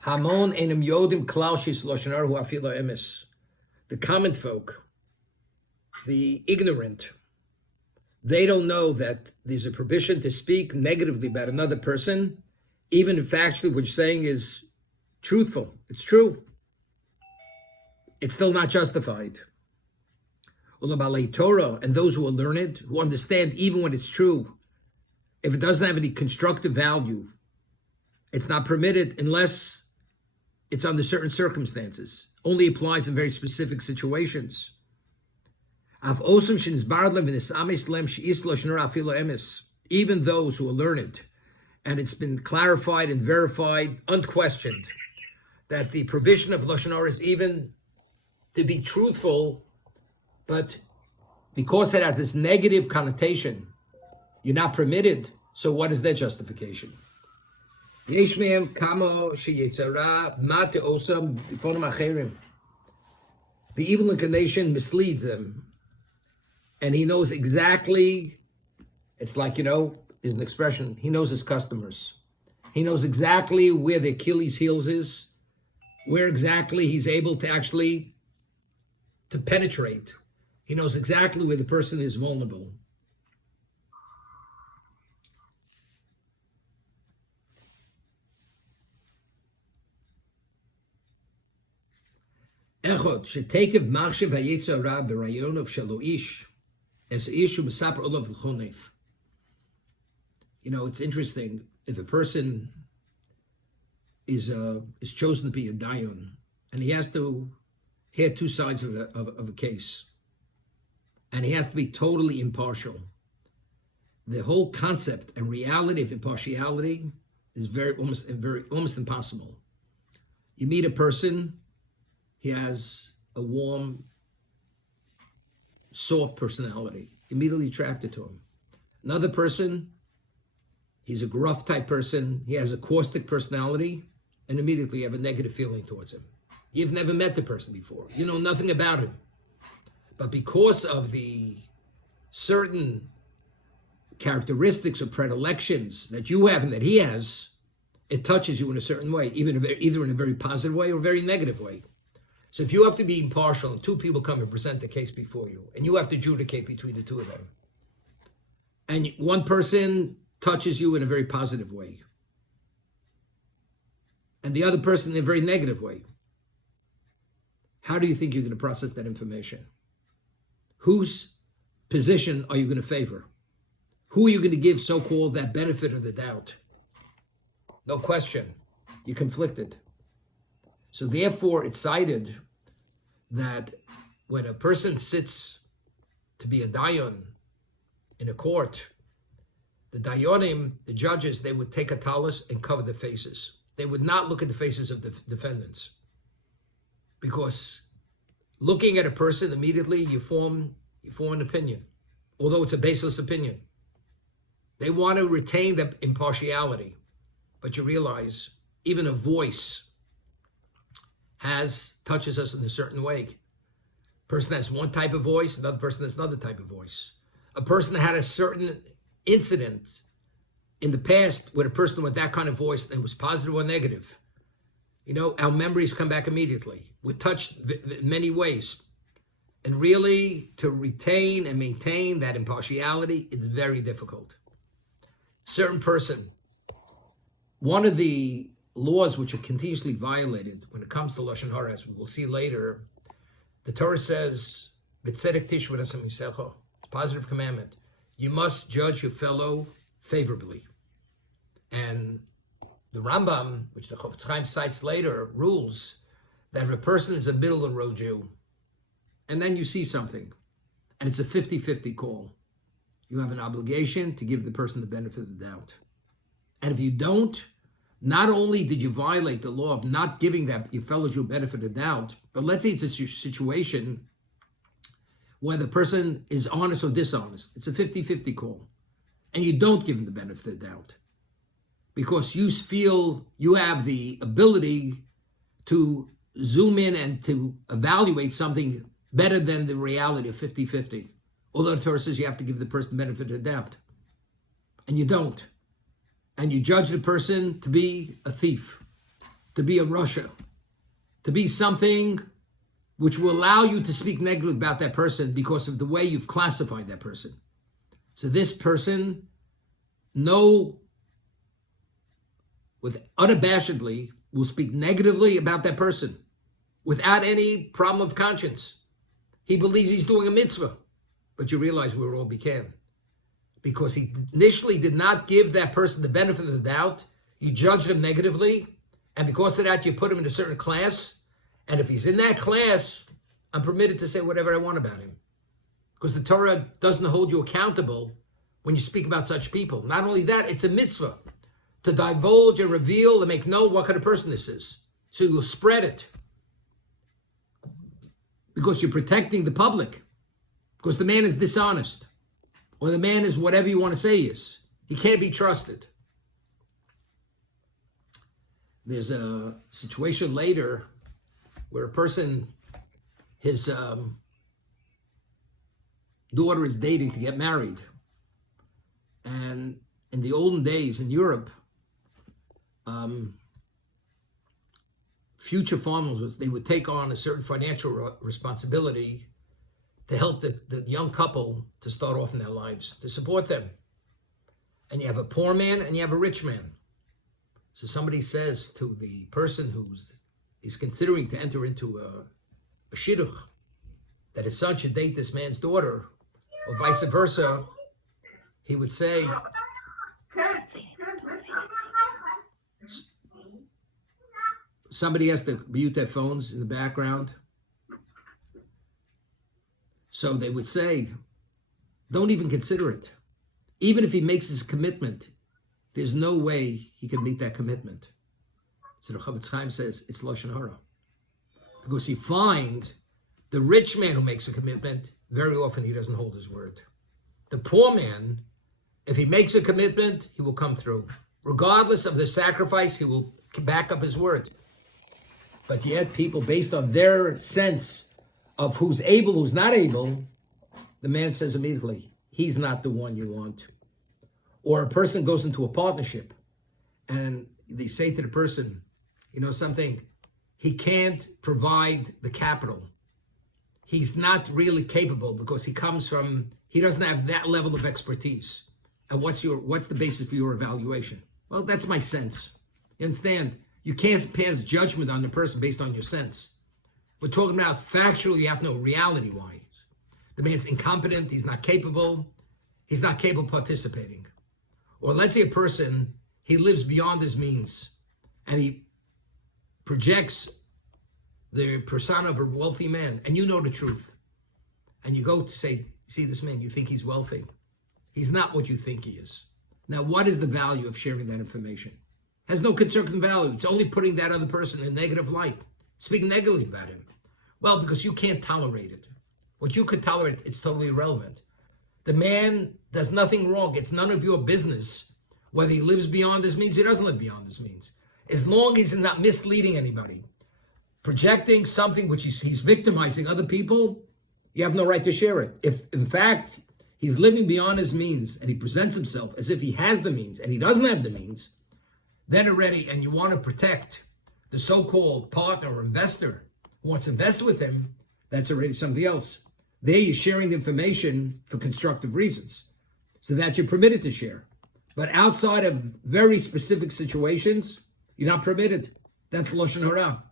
Hamon enim yodim klaushis loshenar hu afilo emes. The common folk, the ignorant, they don't know that there's a prohibition to speak negatively about another person, even if actually what you're saying is truthful. It's true. It's still not justified. Ulabalei Torah, and those who are learned, who understand even when it's true, if it doesn't have any constructive value, it's not permitted unless it's under certain circumstances. Only applies in very specific situations. Even those who are learned, and it's been clarified and verified, unquestioned, that the prohibition of Lashon Hara is even to be truthful, but because it has this negative connotation, you're not permitted. So what is their justification? The evil inclination misleads them, and he knows exactly, it's like, there's an expression, he knows his customers. He knows exactly where the Achilles heels is, where exactly he's able to actually to penetrate. He knows exactly where the person is vulnerable. Echod shetekev machshav hayetzer hara b'rayonov shelo ish as ish hu mesaper olav l'chonef. It's interesting if a person is chosen to be a dayan, and he has to hear two sides of a case, and he has to be totally impartial. The whole concept and reality of impartiality is almost impossible. You meet a person, he has a warm, soft personality, immediately attracted to him. Another person, he's a gruff type person, he has a caustic personality, and immediately you have a negative feeling towards him. You've never met the person before. You know nothing about him. But because of the certain characteristics or predilections that you have and that he has, it touches you in a certain way, either in a very positive way or a very negative way. So if you have to be impartial and two people come and present the case before you, and you have to adjudicate between the two of them, and one person touches you in a very positive way, and the other person in a very negative way, how do you think you're going to process that information? Whose position are you going to favor? Who are you going to give so-called that benefit of the doubt? No question, you're conflicted. So therefore, it's cited that when a person sits to be a dayan in a court, the dayanim, the judges, they would take a talus and cover their faces. They would not look at the faces of the defendants, because looking at a person immediately, you form an opinion, although it's a baseless opinion. They want to retain that impartiality, but you realize even a voice touches us in a certain way. A person has one type of voice, another person has another type of voice. A person had a certain incident in the past where a person with that kind of voice, and it was positive or negative. Our memories come back immediately. We're touched in many ways. And really, to retain and maintain that impartiality, it's very difficult. Certain person, one of the laws which are continuously violated when it comes to Lashon Hara, as we'll see later, the Torah says, "B'tzedek tishvur esem yisecho." It's a positive commandment. You must judge your fellow favorably. And the Rambam, which the Chaim cites later, rules that if a person is a middle-of-the-road Jew, and then you see something, and it's a 50-50 call, you have an obligation to give the person the benefit of the doubt. And if you don't, not only did you violate the law of not giving that your fellow Jew benefit of doubt, but let's say it's a situation where the person is honest or dishonest. It's a 50-50 call. And you don't give him the benefit of the doubt, because you feel you have the ability to zoom in and to evaluate something better than the reality of 50-50. Although the Torah says you have to give the person the benefit of the doubt. And you don't. And you judge the person to be a thief, to be a Russia, to be something which will allow you to speak negatively about that person because of the way you've classified that person. So this person, unabashedly, will speak negatively about that person without any problem of conscience. He believes he's doing a mitzvah, but you realize where it all began. Because he initially did not give that person the benefit of the doubt. You judged him negatively, and because of that, you put him in a certain class. And if he's in that class, I'm permitted to say whatever I want about him. Because the Torah doesn't hold you accountable when you speak about such people. Not only that, it's a mitzvah to divulge and reveal and make known what kind of person this is. So you'll spread it. Because you're protecting the public. Because the man is dishonest. Or the man is whatever you want to say he is. He can't be trusted. There's a situation later where a person, his daughter is dating to get married. And in the olden days in Europe, future farmers, they would take on a certain financial responsibility to help the young couple to start off in their lives, to support them. And you have a poor man and you have a rich man. So somebody says to the person is considering to enter into a shidduch, that his son should date this man's daughter, or vice versa, he would say, somebody has to mute their phones in the background. So they would say, don't even consider it. Even if he makes his commitment, there's no way he can meet that commitment. So the Chafetz Chaim says it's Lashon Hara. Because you find the rich man who makes a commitment, very often he doesn't hold his word. The poor man, if he makes a commitment, he will come through. Regardless of the sacrifice, he will back up his word. But yet people, based on their sense of who's able, who's not able, the man says immediately, he's not the one you want. Or a person goes into a partnership and they say to the person, you know something, he can't provide the capital. He's not really capable because he doesn't have that level of expertise. And what's the basis for your evaluation? Well, that's my sense. You understand? You can't pass judgment on the person based on your sense. We're talking about factually, you have to know reality-wise. The man's incompetent, he's not capable of participating. Or let's say a person, he lives beyond his means, and he projects the persona of a wealthy man, and you know the truth. And you go to say, see this man, you think he's wealthy. He's not what you think he is. Now, what is the value of sharing that information? It has no constructive value. It's only putting that other person in a negative light, speaking negatively about him. Well, because you can't tolerate it. What you could tolerate, it's totally irrelevant. The man does nothing wrong. It's none of your business whether he lives beyond his means, he doesn't live beyond his means. As long as he's not misleading anybody, projecting something which he's victimizing other people, you have no right to share it. If, in fact, he's living beyond his means and he presents himself as if he has the means and he doesn't have the means, then already, and you want to protect the so-called partner or investor who wants to invest with him, that's already something else. There you're sharing information for constructive reasons, so that you're permitted to share. But outside of very specific situations, you're not permitted. That's Lashon Hara.